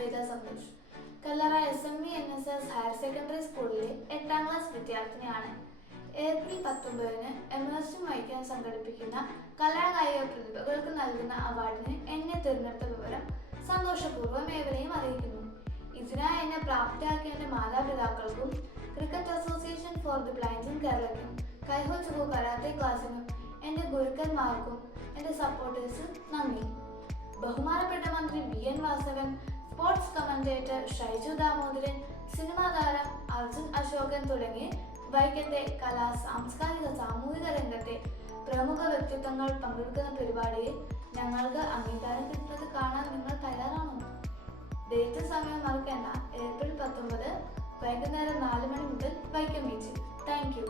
Shweta Santhosh Kallara S M V N S S higher secondary സ്കൂളിലെ എട്ടാം class വിദ്യാർത്ഥിനിയാണ്. April പത്തൊമ്പതിന് എമേഴ്സും വൈക്കാൻ സംഘടിപ്പിക്കുന്ന കലാകായിക പ്രതിഭകൾക്ക് നൽകുന്ന അവാർഡിന് എന്നെ തിരഞ്ഞെടുത്ത വിവരം സന്തോഷപൂർവം ഏവരെയും അറിയിക്കുന്നു. ഇതിനായി എന്നെ പ്രാപ്തിയാക്കിയ എന്റെ മാതാപിതാക്കൾക്കും ക്രിക്കറ്റ് അസോസിയേഷൻ ഫോർ ദി ബ്ലൈൻഡും കേരളയ്ക്കും കൈഹോ ചുകു കരാത്തെ ക്ലാസ്സിനും എന്റെ ഗുരുക്കന്മാർക്കും എന്റെ സപ്പോർട്ടേഴ്സ് നന്ദി. ബഹുമാനപ്പെട്ട മന്ത്രി V N Vasavan sports commentator Shaiju Damodaran cinema താരം അർജുൻ അശോകൻ തുടങ്ങി വൈക്കത്തെ കലാ സാംസ്കാരിക സാമൂഹിക രംഗത്തെ പ്രമുഖ വ്യക്തിത്വങ്ങൾ പങ്കെടുക്കുന്ന പരിപാടിയിൽ ഞങ്ങൾക്ക് അംഗീകാരം കിട്ടുന്നത് കാണാൻ നിങ്ങൾ തയ്യാറാണോ? ഡേറ്റ് സമയം മറക്കേണ്ട. ഏപ്രിൽ പത്തൊമ്പത് വൈകുന്നേരം നാല് മണി മുതൽ വൈക്കം ബീച്ചിൽ. Thank you.